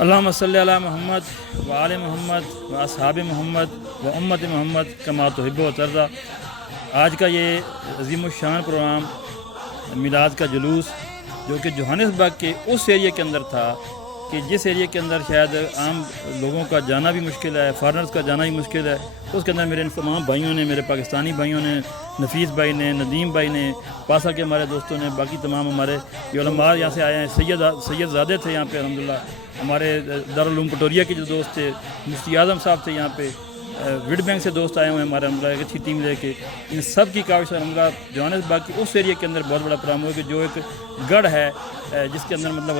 اللہم صلی علی محمد و آل محمد و اصحاب محمد و امت محمد کما تحب و ترضی۔ آج کا یہ عظیم الشان پروگرام میلاد کا جلوس جو کہ جوہانسبرگ کے اس ایریے کے اندر تھا کہ جس ایریے کے اندر شاید عام لوگوں کا جانا بھی مشکل ہے، فارنرز کا جانا بھی مشکل ہے، اس کے اندر میرے ان تمام بھائیوں نے، میرے پاکستانی بھائیوں نے، نفیس بھائی نے، ندیم بھائی نے، پاسا کے ہمارے دوستوں نے، باقی تمام ہمارے یہ علماء یہاں سے آئے ہیں، سید زادے تھے یہاں پہ الحمدللہ، ہمارے دارالعلوم پٹوریا کے جو دوست تھے، مفتی اعظم صاحب تھے یہاں پہ، وڈ بینک سے دوست آئے ہوئے ہیں ہمارے الحمدللہ ایک اچھی ٹیم لے کے، ان سب کی کاوش سے الحمدللہ جوہانسبرگ کی اس ایریے کے اندر بہت بڑا پروگرام ہوا کہ جو ایک گڑھ ہے جس کے اندر مطلب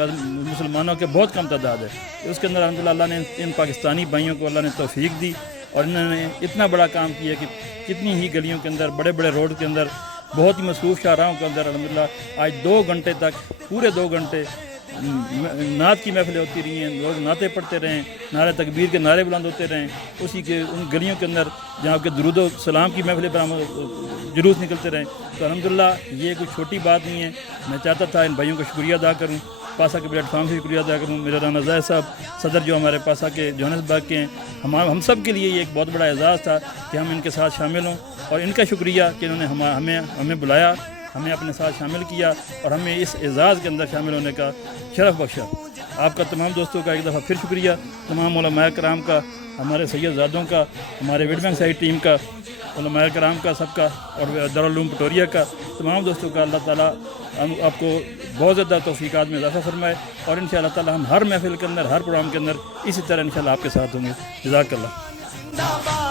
مسلمانوں کے بہت کم تعداد ہے، اس کے اندر الحمدللہ اللہ نے ان پاکستانی بھائیوں کو اللہ نے توفیق دی اور انہوں نے اتنا بڑا کام کیا کہ کتنی ہی گلیوں کے اندر، بڑے بڑے روڈ کے اندر، بہت ہی مصروف شاہراہوں کے اندر الحمدللہ آج 2 گھنٹے تک، پورے 2 گھنٹے نعت کی محفلیں ہوتی رہی ہیں، لوگ نعتیں پڑھتے رہیں، نعرہ تکبیر کے نعرے بلند ہوتے رہیں، اسی کے ان گلیوں کے اندر جہاں کے درود و سلام کی محفلیں پر جلوس نکلتے رہیں، تو الحمدللہ یہ کوئی چھوٹی بات نہیں ہے۔ میں چاہتا تھا ان بھائیوں کا شکریہ ادا کروں، پاسا کے پلیٹ فارم سے شکریہ ادا کروں، میرا رانا زاہد صاحب صدر جو ہمارے پاسا کے جوہانسبرگ کے ہیں، ہم سب کے لیے یہ ایک بہت بڑا اعزاز تھا کہ ہم ان کے ساتھ شامل ہوں، اور ان کا شکریہ کہ انہوں نے ہمیں بلایا، ہمیں اپنے ساتھ شامل کیا اور ہمیں اس اعزاز کے اندر شامل ہونے کا شرف بخشا۔ آپ کا تمام دوستوں کا ایک دفعہ پھر شکریہ، تمام علماء کرام کا، ہمارے سید زادوں کا، ہمارے وڈ بینک سائڈ ٹیم کا، علماء کرام کا، سب کا، اور دارالعلوم پٹوریا کا، تمام دوستوں کا اللہ تعالیٰ آپ کو بہت زیادہ توفیقات میں اضافہ فرمائے، اور انشاءاللہ تعالیٰ ہم ہر محفل کے اندر، ہر پروگرام کے اندر اسی طرح انشاءاللہ آپ کے ساتھ ہوں گے۔ جزاک اللہ۔